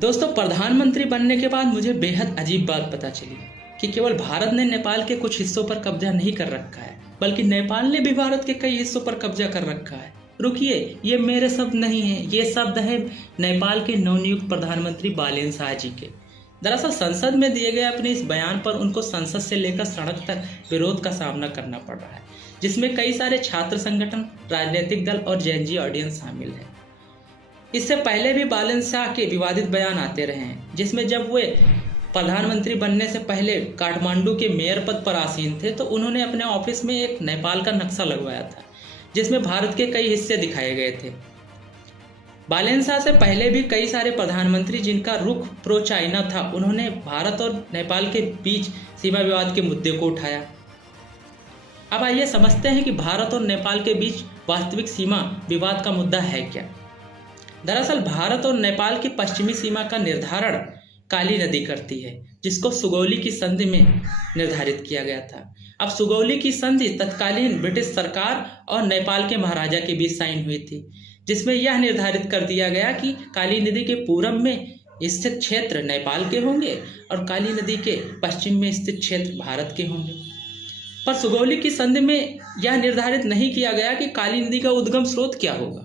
दोस्तों, प्रधानमंत्री बनने के बाद मुझे बेहद अजीब बात पता चली कि केवल भारत ने नेपाल के कुछ हिस्सों पर कब्जा नहीं कर रखा है, बल्कि नेपाल ने भी भारत के कई हिस्सों पर कब्जा कर रखा है। रुकिए, ये मेरे शब्द नहीं हैं, ये शब्द है नेपाल के नवनियुक्त प्रधानमंत्री बालेन शाह जी के। दरअसल संसद में दिए गए अपने इस बयान पर उनको संसद से लेकर सड़क तक विरोध का सामना करना पड़ रहा है, जिसमें कई सारे छात्र संगठन, राजनीतिक दल और जेएनजी ऑडियंस शामिल है। इससे पहले भी बालेन शाह के विवादित बयान आते रहे हैं, जिसमें जब वे प्रधानमंत्री बनने से पहले काठमांडू के मेयर पद पर आसीन थे तो उन्होंने अपने ऑफिस में एक नेपाल का नक्शा लगवाया था, जिसमें भारत के कई हिस्से दिखाए गए थे। बालेन शाह से पहले भी कई सारे प्रधानमंत्री जिनका रुख प्रो चाइना था, उन्होंने भारत और नेपाल के बीच सीमा विवाद के मुद्दे को उठाया। अब आइए समझते हैं कि भारत और नेपाल के बीच वास्तविक सीमा विवाद का मुद्दा है क्या। दरअसल भारत और नेपाल की पश्चिमी सीमा का निर्धारण काली नदी करती है, जिसको सुगौली की संधि में निर्धारित किया गया था। अब सुगौली की संधि तत्कालीन ब्रिटिश सरकार और नेपाल के महाराजा के बीच साइन हुई थी, जिसमें यह निर्धारित कर दिया गया कि काली नदी के पूरब में स्थित क्षेत्र नेपाल के होंगे और काली नदी के पश्चिम में स्थित क्षेत्र भारत के होंगे। पर सुगौली की संधि में यह निर्धारित नहीं किया गया कि काली नदी का उद्गम स्रोत क्या होगा।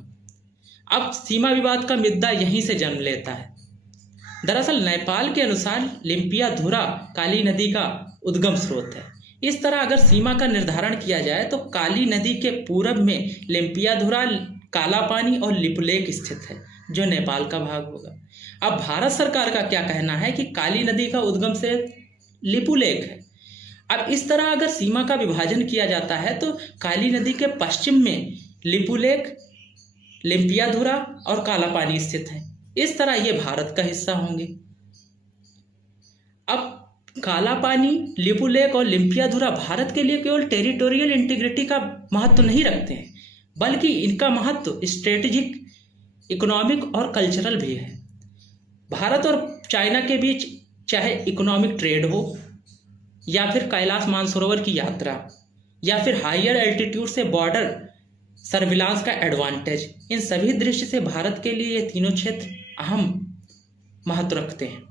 अब सीमा विवाद का मुद्दा यहीं से जन्म लेता है। दरअसल नेपाल के अनुसार लिम्पियाधुरा काली नदी का उद्गम स्रोत है। इस तरह अगर सीमा का निर्धारण किया जाए तो काली नदी के पूरब में लिम्पियाधुरा, काला पानी और लिपुलेख स्थित है, जो नेपाल का भाग होगा। अब भारत सरकार का क्या कहना है कि काली नदी का उद्गम से लिपुलेख है। अब इस तरह अगर सीमा का विभाजन किया जाता है तो काली नदी के पश्चिम में लिपुलेख, लिम्पियाधुरा और काला पानी स्थित है। इस तरह ये भारत का हिस्सा होंगे। अब काला पानी, लिपुलेख और लिम्पियाधुरा भारत के लिए केवल टेरिटोरियल इंटीग्रिटी का महत्व नहीं रखते हैं, बल्कि इनका महत्व स्ट्रेटेजिक, इकोनॉमिक और कल्चरल भी है। भारत और चाइना के बीच चाहे इकोनॉमिक ट्रेड हो, या फिर कैलाश मानसरोवर की यात्रा, या फिर हायर एल्टीट्यूड से बॉर्डर सर्विलांस का एडवांटेज, इन सभी दृष्टि से भारत के लिए ये तीनों क्षेत्र अहम महत्व रखते हैं।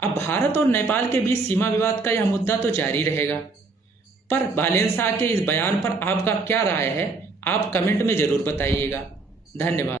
अब भारत और नेपाल के बीच सीमा विवाद का यह मुद्दा तो जारी रहेगा, पर बालेन शाह के इस बयान पर आपका क्या राय है, आप कमेंट में जरूर बताइएगा। धन्यवाद।